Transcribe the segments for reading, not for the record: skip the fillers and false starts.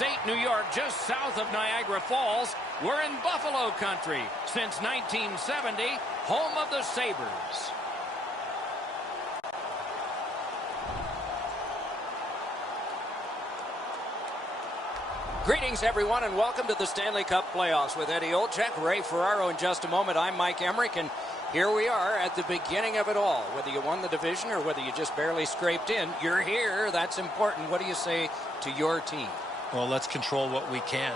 upstate New York, just south of Niagara Falls. We're in Buffalo country since 1970, home of the Sabres. Greetings, everyone, and welcome to the Stanley Cup playoffs with Eddie Olczyk, Ray Ferraro in just a moment. I'm Mike Emmerich, and here we are at the beginning of it all. Whether you won the division or whether you just barely scraped in, you're here. That's important. What do you say to your team? Well, let's control what we can.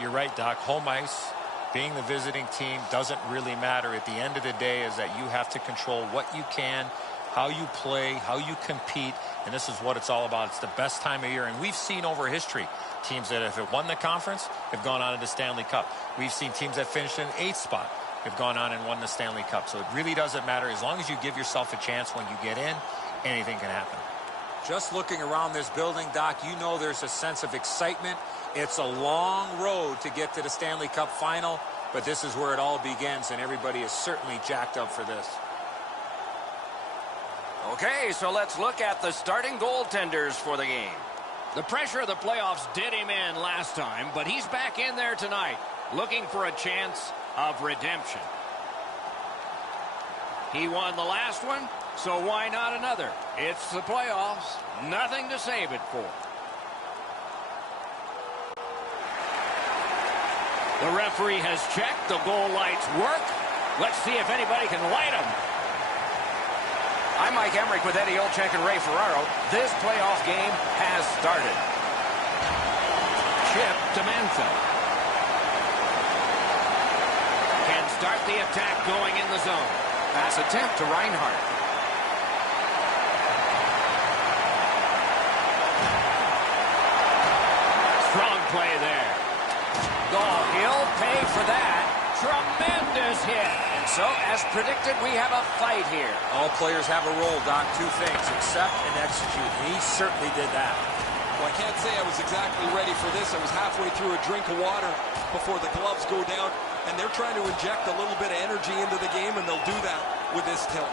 You're right, Doc. Home ice, being the visiting team, doesn't really matter. At the end of the day is that you have to control what you can, how you play, how you compete, and this is what it's all about. It's the best time of year, and we've seen over history teams that have won the conference have gone on to the Stanley Cup. We've seen teams that finished in 8th spot have gone on and won the Stanley Cup. So it really doesn't matter. As long as you give yourself a chance when you get in, anything can happen. Just looking around this building, Doc, you know there's a sense of excitement. It's a long road to get to the Stanley Cup final, but this is where it all begins, and everybody is certainly jacked up for this. Okay, so let's look at the starting goaltenders for the game. The pressure of the playoffs did him in last time, but he's back in there tonight, looking for a chance of redemption. He won the last one, so why not another? It's the playoffs. Nothing to save it for. The referee has checked. The goal lights work. Let's see if anybody can light them. I'm Mike Emmerich with Eddie Olczyk and Ray Ferraro. This playoff game has started. Chip to Manfield. Can start the attack going in the zone. Pass attempt to Reinhart. Strong play there. Oh, he'll pay for that. Tremendous hit. And so, as predicted, we have a fight here. All players have a role, Doc. Two things, accept and execute. He certainly did that. Well, I can't say I was exactly ready for this. I was halfway through a drink of water before the gloves go down, and they're trying to inject a little bit of energy into the game, and they'll do that with this tilt.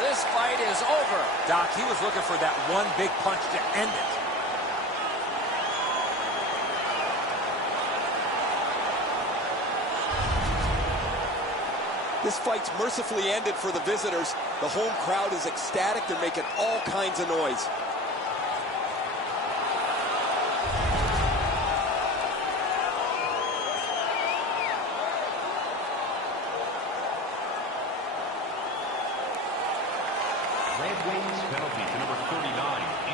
This fight is over. Doc, he was looking for that one big punch to end it. This fight's mercifully ended for the visitors. The home crowd is ecstatic. They're making all kinds of noise. Red Wings penalty to number 39,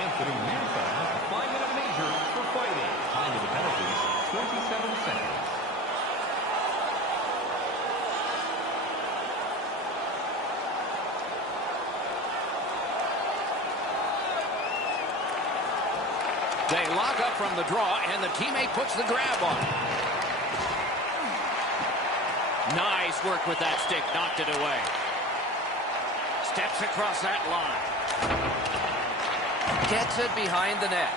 Anthony Mantha, has a 5-minute major for fighting. Time of the penalties, 27 seconds. They lock up from the draw, and the teammate puts the grab on. Nice work with that stick, knocked it away. Steps across that line. Gets it behind the net.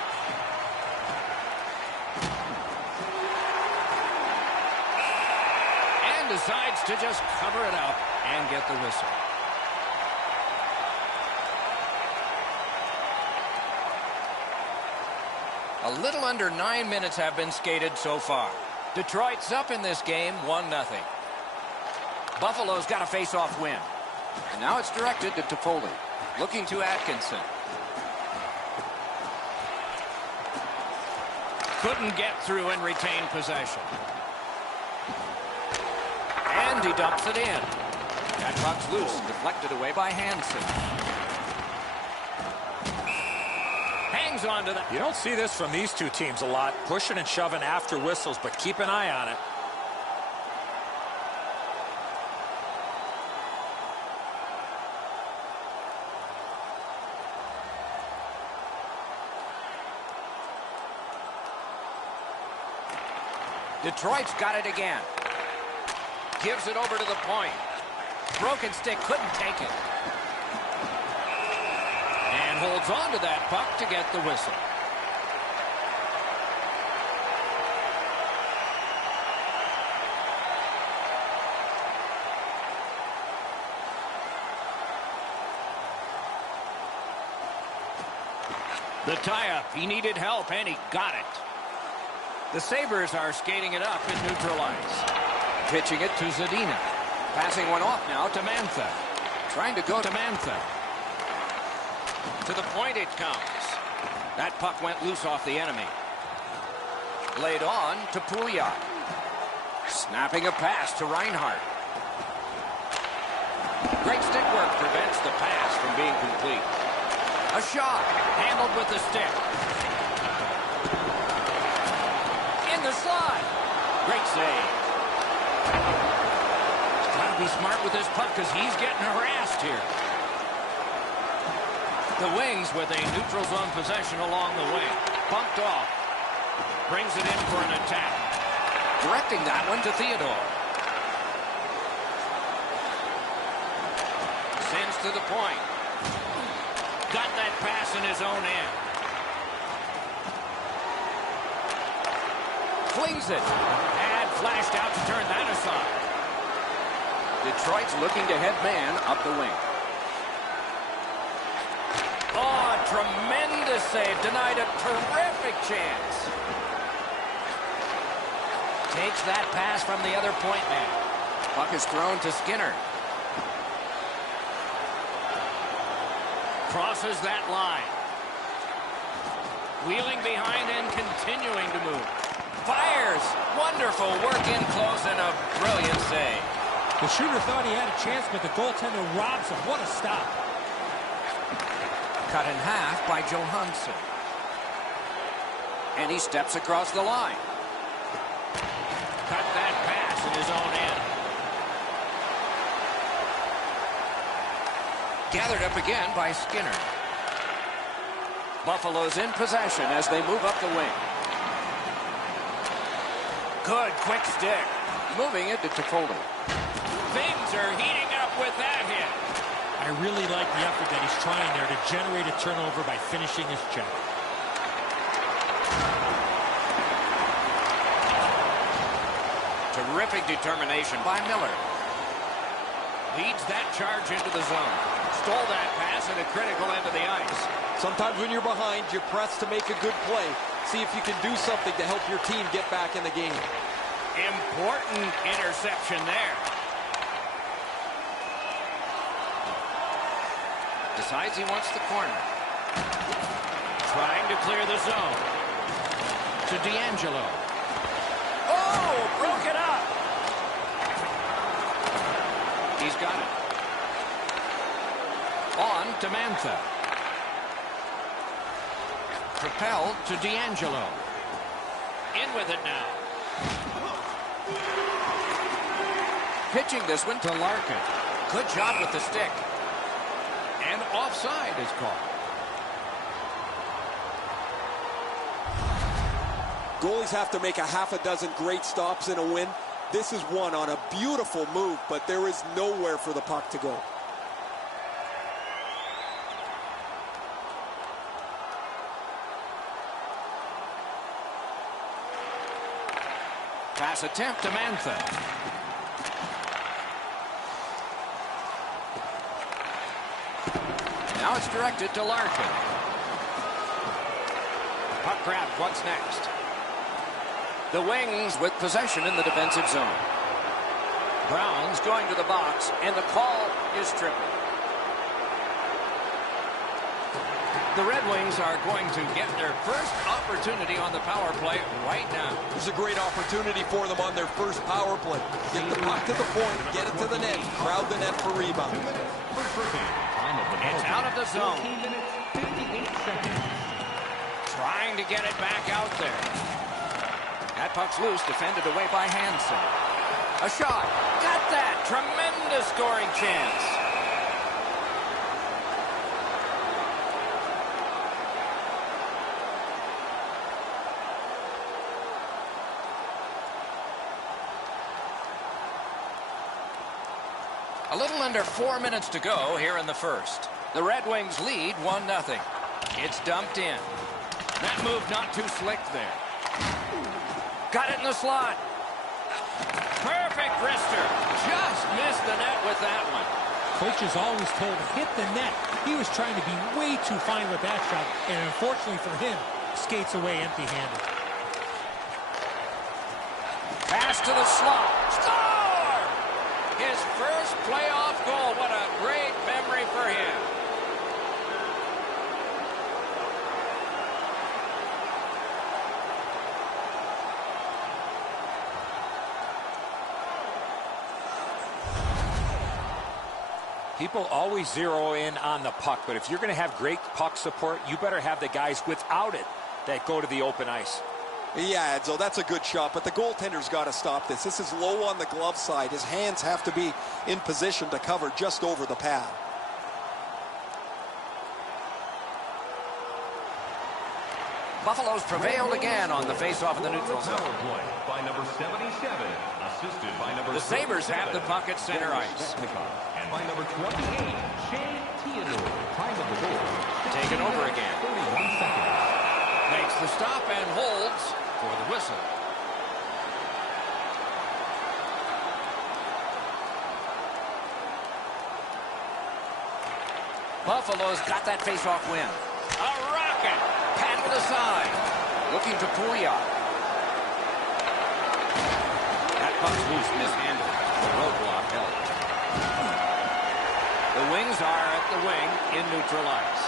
And decides to just cover it up and get the whistle. A little under 9 minutes have been skated so far. Detroit's up in this game 1-0. Buffalo's got a face-off win. And now it's directed to Toffoli. Looking to Atkinson. Couldn't get through and retain possession. And he dumps it in. That puck's loose, deflected away by Hansen. Hangs on to that. You don't see this from these two teams a lot, pushing and shoving after whistles, but keep an eye on it. Detroit's got it again. Gives it over to the point. Broken stick, couldn't take it. And holds on to that puck to get the whistle. The tie-up. He needed help, and he got it. The Sabres are skating it up in neutral ice. Pitching it to Zadina. Passing one off now to Mantha. Trying to go to Mantha. To the point it comes. That puck went loose off the enemy. Laid on to Pouliot. Snapping a pass to Reinhart. Great stick work prevents the pass from being complete. A shot, handled with the stick. In the slot. Great save. He's got to be smart with this puck because he's getting harassed here. The Wings with a neutral zone possession along the wing. Bumped off. Brings it in for an attack. Directing that one to Theodore. Sends to the point. Got that pass in his own end. Flings it. And flashed out to turn that aside. Detroit's looking to head man up the wing. Oh, tremendous save. Denied a terrific chance. Takes that pass from the other point man. Puck is thrown to Skinner. Crosses that line. Wheeling behind and continuing to move. Fires. Wonderful work in close and a brilliant save. The shooter thought he had a chance, but the goaltender robs him. What a stop. Cut in half by Johansson. And he steps across the line. Cut that pass in his own end. Gathered up again by Skinner. Buffalo's in possession as they move up the wing. Good quick stick. Moving it to Toffoli. Things are heating up with that hit. I really like the effort that he's trying there to generate a turnover by finishing his check. Terrific determination by Miller. Leads that charge into the zone. Stole that pass at a critical end of the ice. Sometimes when you're behind, you press to make a good play. See if you can do something to help your team get back in the game. Important interception there. Decides he wants the corner. Trying to clear the zone. To D'Angelo. Oh, broke it up. He's got it. On to Mantha. Propelled to D'Angelo. In with it now. Pitching this one to Larkin. Good job with the stick. And offside is called. Goalies have to make a half a dozen great stops in a win. This is one on a beautiful move, but there is nowhere for the puck to go. Pass attempt to Mantha. Now it's directed to Larkin. Puck grab, what's next? The Wings with possession in the defensive zone. Brown's going to the box, and the call is tripping. The Red Wings are going to get their first opportunity on the power play right now. It's a great opportunity for them on their first power play. Get the puck to the point, get it to the net, crowd the net for rebound. It's out of the zone. Trying to get it back out there. That puck's loose, defended away by Hansen. A shot. Got that. Tremendous scoring chance. A little under 4 minutes to go here in the first. The Red Wings lead 1-0. It's dumped in. That move not too slick there. Got it in the slot. Perfect wrister. Just missed the net with that one. Coaches always told him, hit the net. He was trying to be way too fine with that shot, and unfortunately for him, skates away empty-handed. Pass to the slot. Score! His first playoff goal. What a great memory for him. People always zero in on the puck, but if you're going to have great puck support, you better have the guys without it that go to the open ice. Yeah, Edzo, that's a good shot, but the goaltender's got to stop this. This is low on the glove side. His hands have to be in position to cover just over the pad. Buffalo's prevailed again on the faceoff in the neutral zone. Power play by number 77, assisted by number The Sabres have the puck at center ice. And by number 28, Shea Theodore. Time of the goal. Taken over again. 31 seconds. Makes the stop and holds for the whistle. Buffalo's got that faceoff win. A rocket! Pat to the side. Looking to Pouliot. That puck's loose, mishandled. The roadblock held. The Wings are at the wing in neutral ice.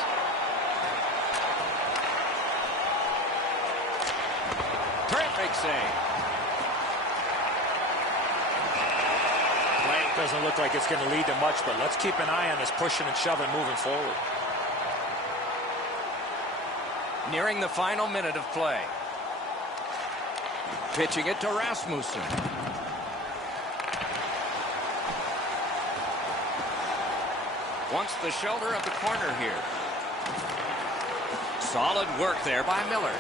Terrific save. Play doesn't look like it's going to lead to much, but let's keep an eye on this pushing and shoving moving forward. Nearing the final minute of play. Pitching it to Rasmussen. Wants the shoulder of the corner here. Solid work there by Miller.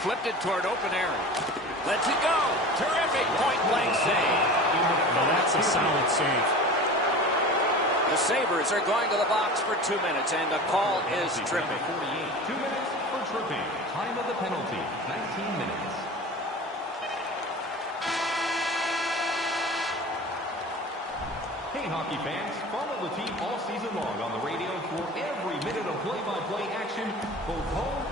Flipped it toward open area. Lets it go. Terrific point-blank save. Now that's a solid save. The Sabres are going to the box for 2 minutes, and the call is tripping. 48, 2 minutes for tripping. Time of the penalty, 19 minutes. Hey, hockey fans, follow the team all season long on the radio for every minute of play-by-play action, both home.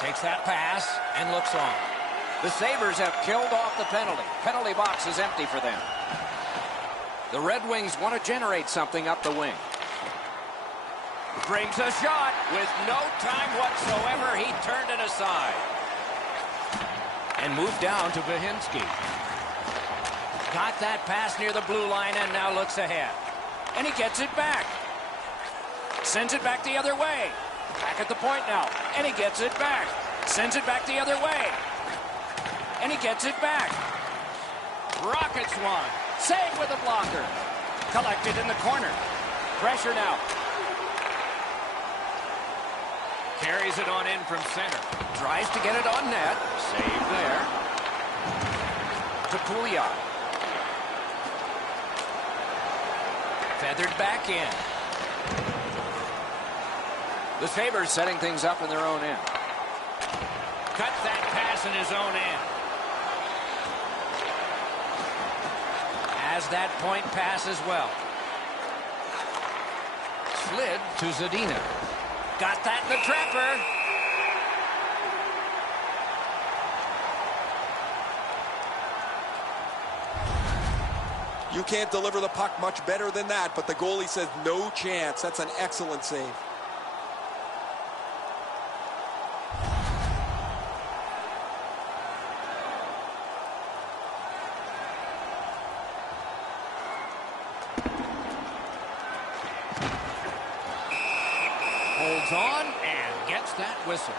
Takes that pass and looks on. The Sabres have killed off the penalty. Penalty box is empty for them. The Red Wings want to generate something up the wing. Brings a shot with no time whatsoever. He turned it aside. And moved down to Vahinski. Got that pass near the blue line and now looks ahead. And he gets it back. Sends it back the other way. Back at the point now. And he gets it back. Sends it back the other way. And he gets it back. Rockets one. Save with a blocker. Collected in the corner. Pressure now. Carries it on in from center. Tries to get it on net. Save there. To Pouliot. Feathered back in. The Sabres setting things up in their own end. Cuts that pass in his own end. Has that point pass as well. Slid to Zadina. Got that in the trapper. You can't deliver the puck much better than that, but the goalie says no chance. That's an excellent save. Holds on and gets that whistle.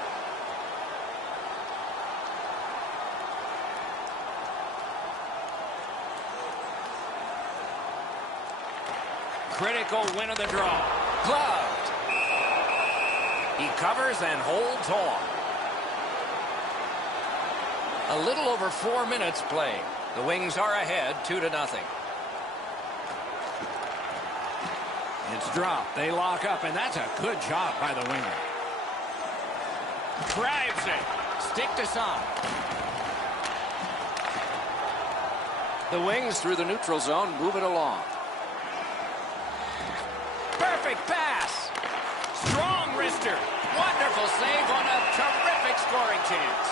Critical win of the draw. Gloved. He covers and holds on. A little over 4 minutes played. The Wings are ahead 2-0. It's dropped. They lock up, and that's a good job by the winger. Drives it. Stick to some. The wings through the neutral zone move it along. Perfect pass. Strong wrister. Wonderful save on a terrific scoring chance.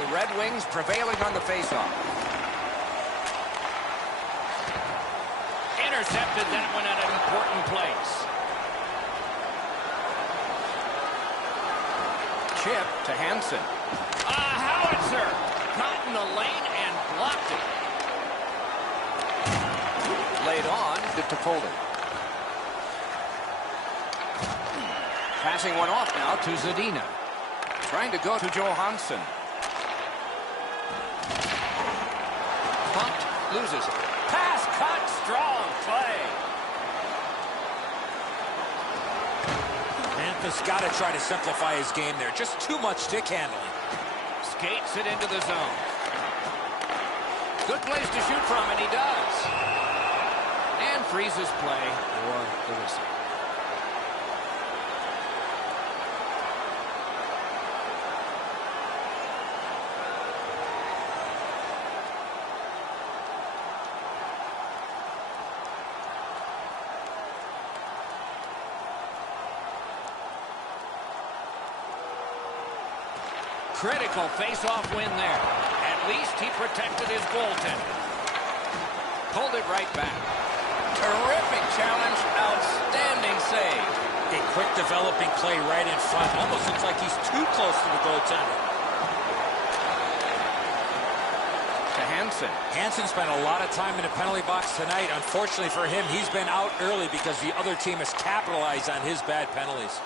The Red Wings prevailing on the faceoff. Intercepted that one at an important place. Chip to Hansen. A howitzer! Caught in the lane and blocked it. Laid on to Toffoli. Passing one off now to Zadina. Trying to go to Johansson. Pumped, loses it. Pass cut, strong play. Memphis got to try to simplify his game there. Just too much stick handling. Skates it into the zone. Good place to shoot from, and he does. And freezes play for the whistle. Critical face-off win there. At least he protected his goaltender. Pulled it right back. Terrific challenge. Outstanding save. A quick developing play right in front. Almost looks like he's too close to the goaltender. To Hansen. Hansen spent a lot of time in the penalty box tonight. Unfortunately for him, he's been out early because the other team has capitalized on his bad penalties.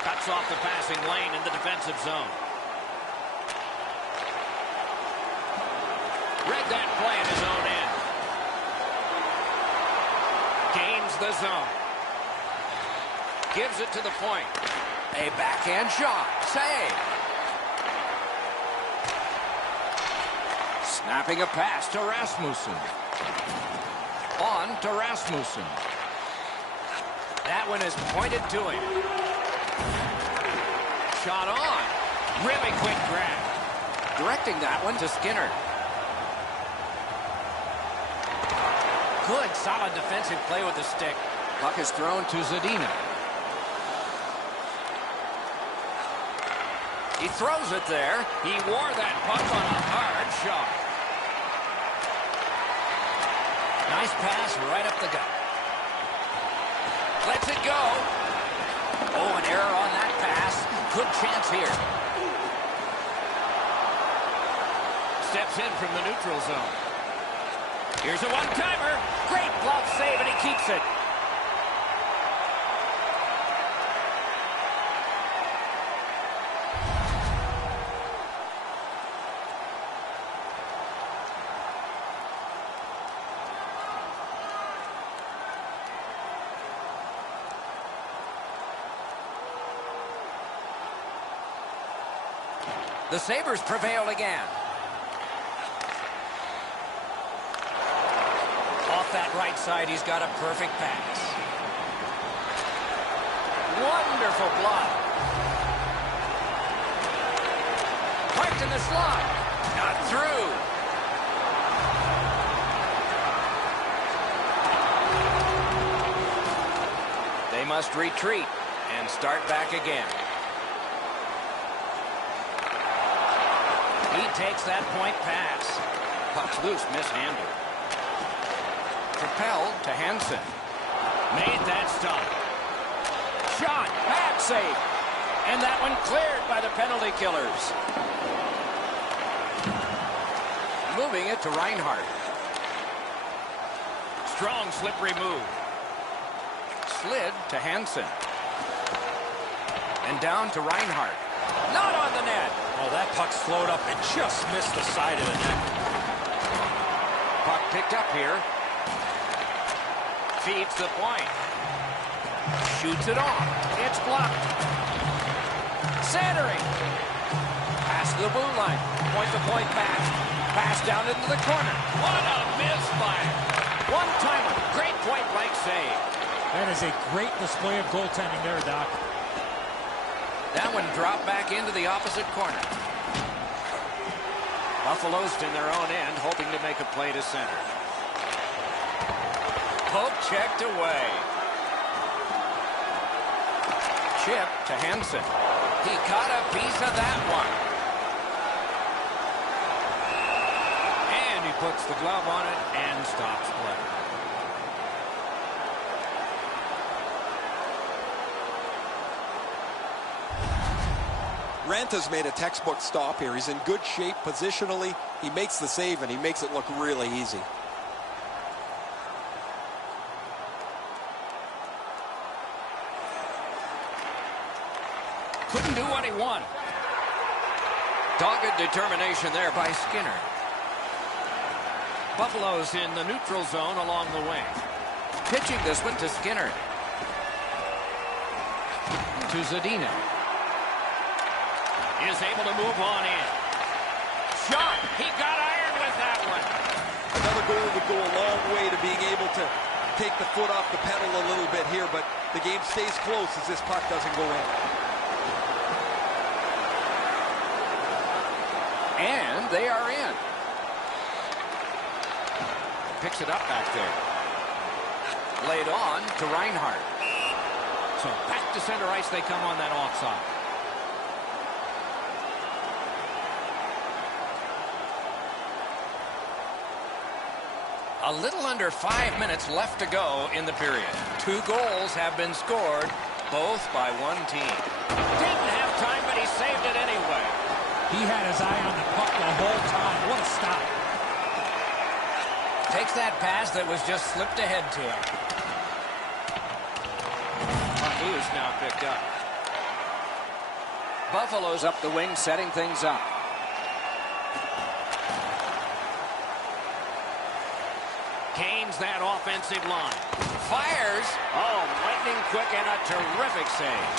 Cuts off the passing lane in the defensive zone. Read that play in his own end. Gains the zone. Gives it to the point. A backhand shot. Save. Snapping a pass to Rasmussen. On to Rasmussen. That one is pointed to him. Shot on. Really quick grab. Directing that one to Skinner. Good, solid defensive play with the stick. Puck is thrown to Zadina. He throws it there. He wore that puck on a hard shot. Nice pass right up the gut. Lets it go. Oh, an error on that pass. Good chance here. Steps in from the neutral zone. Here's a one-timer. Great glove save, and he keeps it. The Sabres prevail again. Off that right side, he's got a perfect pass. Wonderful block. Parked in the slot. Not through. They must retreat and start back again. He takes that point pass. Puck's loose, mishandled. Propelled to Hansen. Made that stop. Shot, bad save. And that one cleared by the penalty killers. Moving it to Reinhart. Strong, slippery move. Slid to Hansen. And down to Reinhart. Not on the net. Oh, that puck slowed up and just missed the side of the net. Puck picked up here. Feeds the point. Shoots it off. It's blocked. Centering. Pass to the blue line. Point-to-point pass. Pass down into the corner. What a misfire. One-timer. Great point-blank save. That is a great display of goaltending there, Doc. That one dropped back into the opposite corner. Buffalo's in their own end, hoping to make a play to center. Poke checked away. Chip to Hansen. He caught a piece of that one. And he puts the glove on it and stops play. Ranta's made a textbook stop here. He's in good shape positionally. He makes the save, and he makes it look really easy. Couldn't do what he wanted. Dogged determination there by Skinner. Buffalo's in the neutral zone along the wing. Pitching this one to Skinner. To Zadina. Is able to move on in. Shot. He got iron with that one. Another goal would go a long way to being able to take the foot off the pedal a little bit here, but the game stays close as this puck doesn't go in. And they are in. Picks it up back there. Laid on to Reinhardt. So back to center ice they come on that offside. A little under 5 minutes left to go in the period. 2 goals have been scored, both by one team. Didn't have time, but he saved it anyway. He had his eye on the puck the whole time. What a stop. Takes that pass that was just slipped ahead to him. Loose now picked up. Buffalo's up the wing, setting things up. Gains that offensive line. Fires. Oh, lightning quick and a terrific save.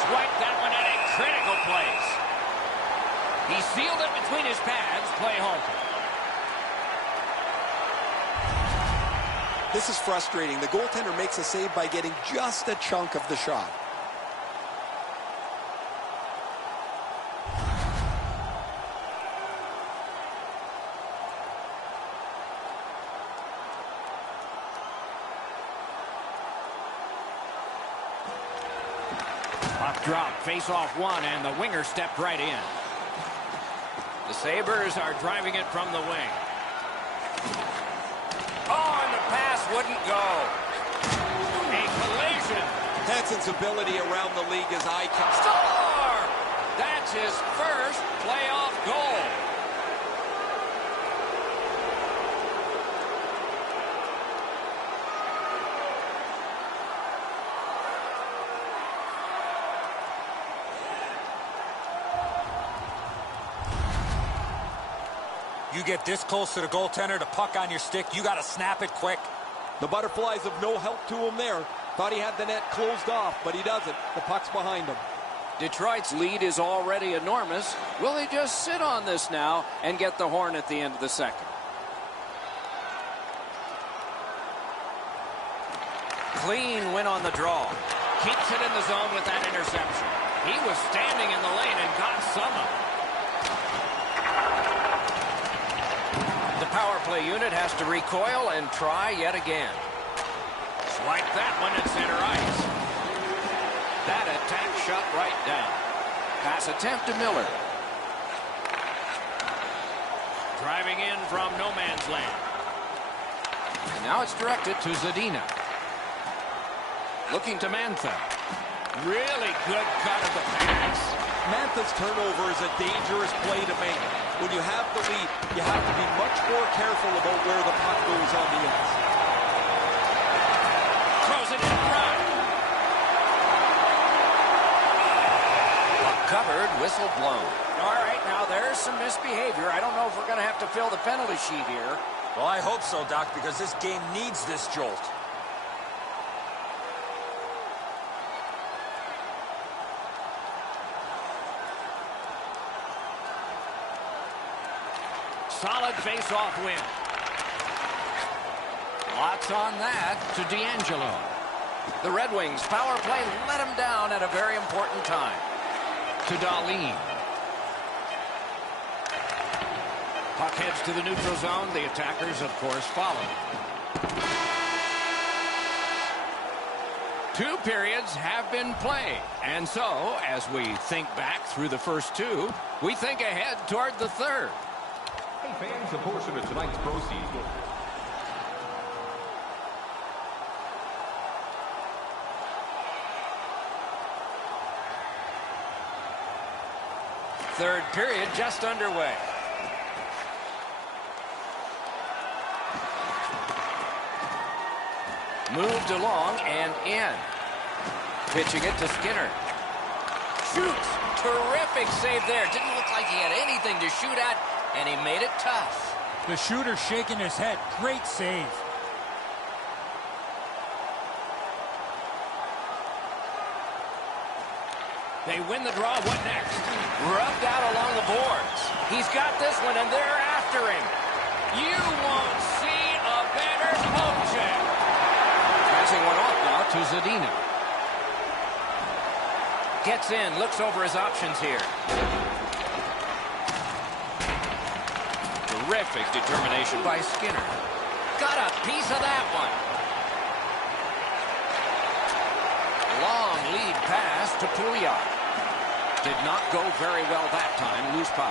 Swipe that one at a critical place. He sealed it between his pads. Play home. This is frustrating. The goaltender makes a save by getting just a chunk of the shot. Puck drop, face off one, and the winger stepped right in. The Sabres are driving it from the wing. Oh, and the pass wouldn't go. A collision. Hansen's ability around the league is eye-catching. Score! That's his first playoff goal. You get this close to the goaltender, the puck on your stick, you got to snap it quick. The Butterflies have no help to him there. Thought he had the net closed off, but he doesn't. The puck's behind him. Detroit's lead is already enormous. Will they just sit on this now and get the horn at the end of the second? Clean win on the draw. Keeps it in the zone with that interception. He was standing in the lane and got some of it. The power play unit has to recoil and try yet again. Swipe that one at center ice. That attack shot right down. Pass attempt to Miller. Driving in from no man's land. And now it's directed to Zadina. Looking to Mantha. Really good cut of the pass. Mantha's turnover is a dangerous play to make. When you have the lead, you have to be much more careful about where the puck goes on the ice. Throws it in front. Puck covered, whistle blown. All right, now there's some misbehavior. I don't know if we're going to have to fill the penalty sheet here. Well, I hope so, Doc, because this game needs this jolt. solid face-off win. Lots on that to D'Angelo. The Red Wings power play let him down at a very important time. To Darlene. Puck heads to the neutral zone. The attackers, of course, follow. 2 periods have been played. And so, as we think back through the first 2, we think ahead toward the third. Hey fans, a portion of tonight's proceeds will... Third period just underway. Moved along and in. Pitching it to Skinner. Shoots. Terrific save there. Didn't look like he had anything to shoot at, and he made it tough. The shooter shaking his head. Great save. They win the draw. What next? Rubbed out along the boards. He's got this one, and they're after him. You won't see a better poke check. Passing one off now to Zadina. Gets in, looks over his options here. Terrific determination by Skinner. Got a piece of that one. Long lead pass to Pouliot. Did not go very well that time. Loose puck.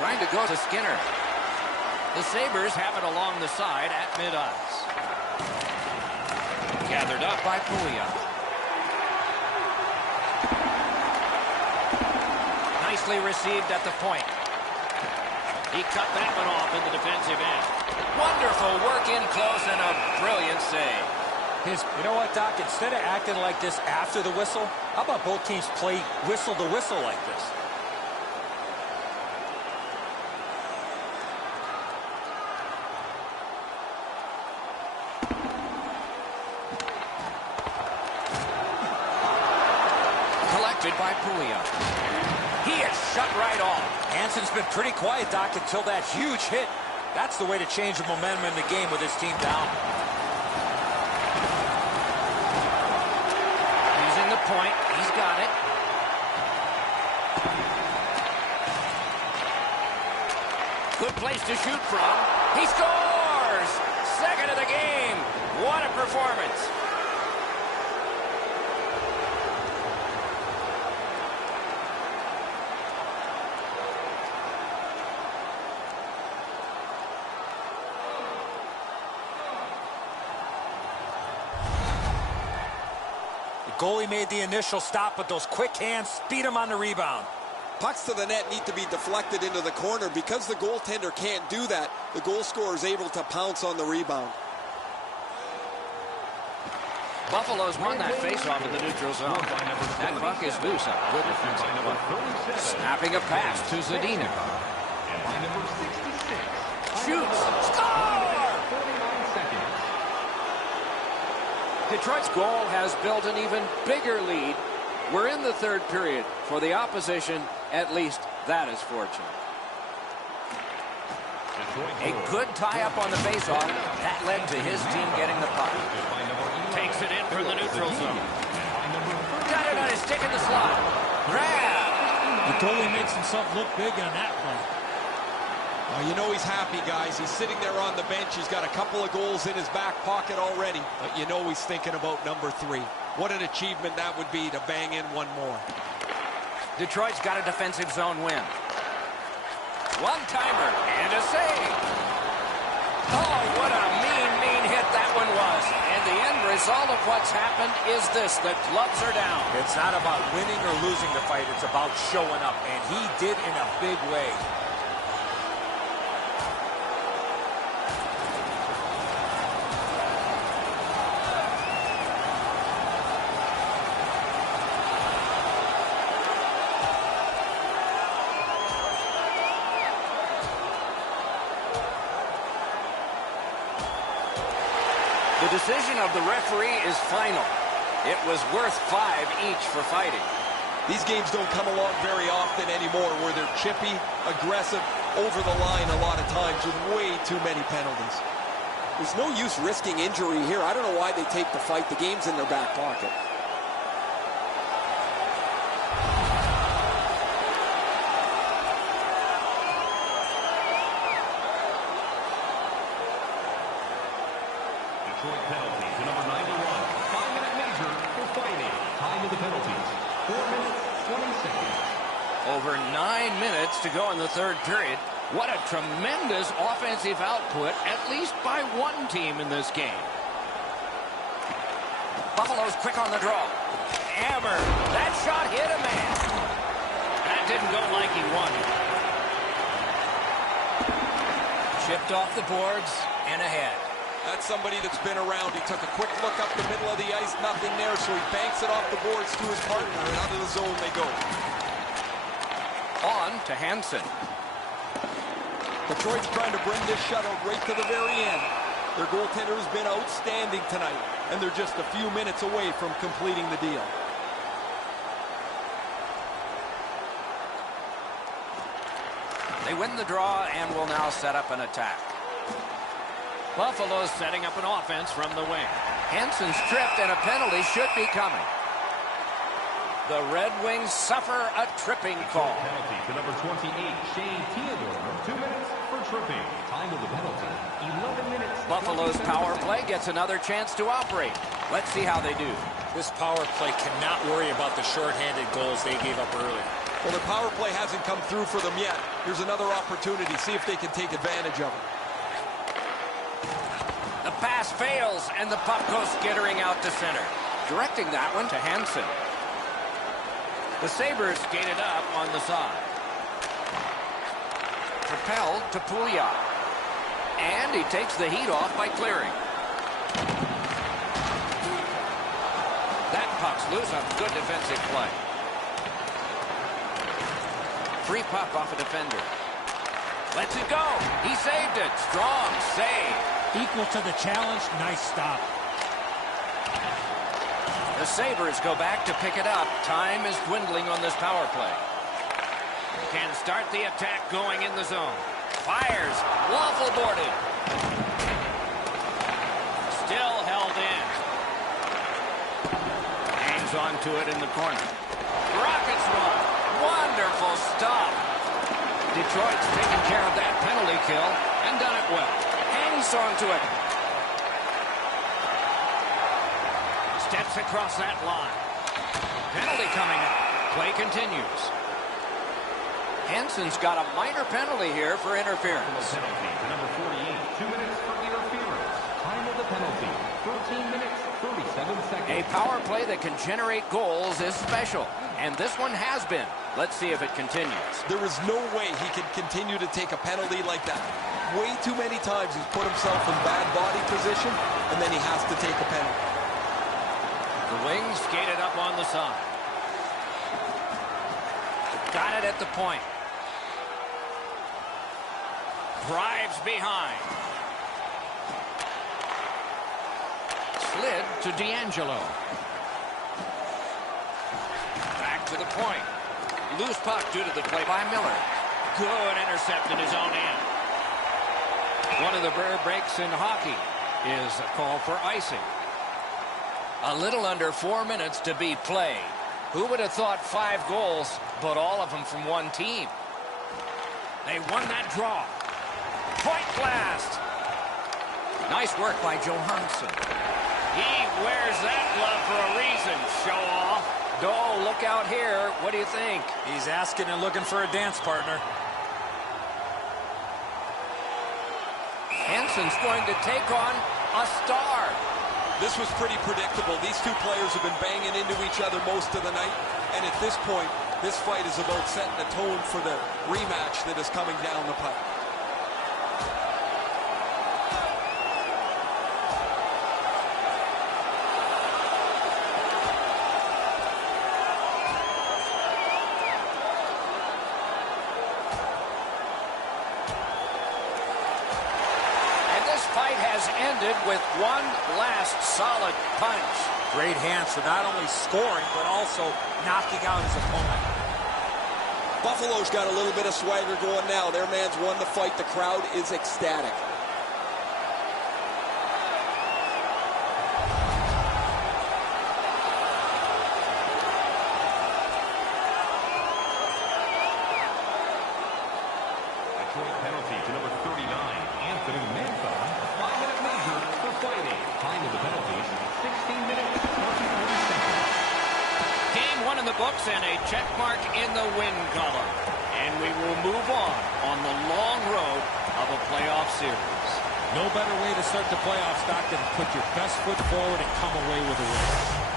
Trying to go to Skinner. The Sabres have it along the side at mid-ice. Gathered up by Pouliot. Nicely received at the point. He cut that one off in the defensive end. Wonderful work in close and a brilliant save. You know what, Doc? Instead of acting like this after the whistle, how about both teams play whistle to whistle like this? Collected by Pouliot. He is shut right off. Hansen's been pretty quiet, Doc, until that huge hit. That's the way to change the momentum in the game with his team down. Point. He's got it. Good place to shoot from. He scores! Second of the game. What a performance. Goalie made the initial stop, but those quick hands beat him on the rebound. Pucks to the net need to be deflected into the corner. Because the goaltender can't do that, the goal scorer is able to pounce on the rebound. Buffalo's won that faceoff in the neutral zone. That puck is loose on a good defensive play. Snapping a pass to Zadina. Shoots. Score! Detroit's goal has built an even bigger lead. We're in the third period. For the opposition, at least that is fortunate. A good tie-up on the faceoff. That led to his team getting the puck. Takes it in from the neutral zone. Got it on his stick in the slot. Grab! The goalie makes himself look big on that play. Oh, you know he's happy, guys. He's sitting there on the bench. He's got a couple of goals in his back pocket already. But you know he's thinking about number 3. What an achievement that would be to bang in one more. Detroit's got a defensive zone win. One-timer and a save. Oh, what a mean hit that one was. And the end result of what's happened is this. The gloves are down. It's not about winning or losing the fight. It's about showing up. And he did in a big way. The decision of the referee is final. It was worth 5 each for fighting. These games don't come along very often anymore where they're chippy, aggressive, over the line a lot of times with way too many penalties. There's no use risking injury here. I don't know why they take the fight. The game's in their back pocket. Detroit penalty to number 91. 5-minute major for fighting. Time of the penalties, 4 minutes, 20 seconds. Over 9 minutes to go in the third period. What a tremendous offensive output, at least by one team in this game. Buffalo's quick on the draw. Hammer. That shot hit a man. That didn't go like he wanted. Chipped off the boards and ahead. That's somebody that's been around. He took a quick look up the middle of the ice, nothing there, so he banks it off the boards to his partner, and out of the zone they go. On to Hansen. Detroit's trying to bring this shutout right to the very end. Their goaltender has been outstanding tonight, and they're just a few minutes away from completing the deal. They win the draw and will now set up an attack. Buffalo's setting up an offense from the wing. Hansen's tripped and a penalty should be coming. The Red Wings suffer a tripping call. Penalty to number 28, Shane Theodore, 2 minutes for tripping. Time of the penalty, 11 minutes. Buffalo's power play gets another chance to operate. Let's see how they do. This power play cannot worry about the shorthanded goals they gave up early. Well, the power play hasn't come through for them yet. Here's another opportunity. See if they can take advantage of it. The pass fails, and the puck goes skittering out to center. Directing that one to Hansen. The Sabres skated up on the side. Propelled to Pouliot. And he takes the heat off by clearing. That puck's loose on good defensive play. Free puck off a defender. Lets it go. He saved it. Strong save. Equal to the challenge. Nice stop. The Sabres go back to pick it up. Time is dwindling on this power play. Can start the attack going in the zone. Fires. Waffle boarded. Still held in. Hangs on to it in the corner. Rockets one. Wonderful stop. Detroit's taken care of that penalty kill and done it well. Hangs on to it. Steps across that line. Penalty coming up. Play continues. Hansen's got a minor penalty here for interference. Penalty to number 48, 2 minutes for interference. Time of the penalty, 13 minutes, 37 seconds. A power play that can generate goals is special, and this one has been. Let's see if it continues. There is no way he can continue to take a penalty like that. Way too many times he's put himself in bad body position, and then he has to take a penalty. The Wings skated up on the side. Got it at the point. Drives behind. Slid to D'Angelo. Back to the point. Loose puck due to the play by Miller. Good intercept in his own end. One of the rare breaks in hockey is a call for icing. A little under 4 minutes to be played. Who would have thought 5 goals, but all of them from one team? They won that draw. Point blast. Nice work by Johansson. He wears that glove for a reason, show off. Dole, look out here. What do you think? He's asking and looking for a dance partner. Hansen's going to take on a star. This was pretty predictable. These two players have been banging into each other most of the night. And at this point, this fight is about setting the tone for the rematch that is coming down the pipe. Ended with one last solid punch. Great hands for not only scoring, but also knocking out his opponent. Buffalo's got a little bit of swagger going now. Their man's won the fight. The crowd is ecstatic. Penalty to number 39, Anthony Mantha. 5-minute major for fighting. Time of the penalties, 16 minutes, 23 seconds. Game one in the books and a check mark in the win column. And we will move on the long road of a playoff series. No better way to start the playoffs, Doc, than put your best foot forward and come away with a win.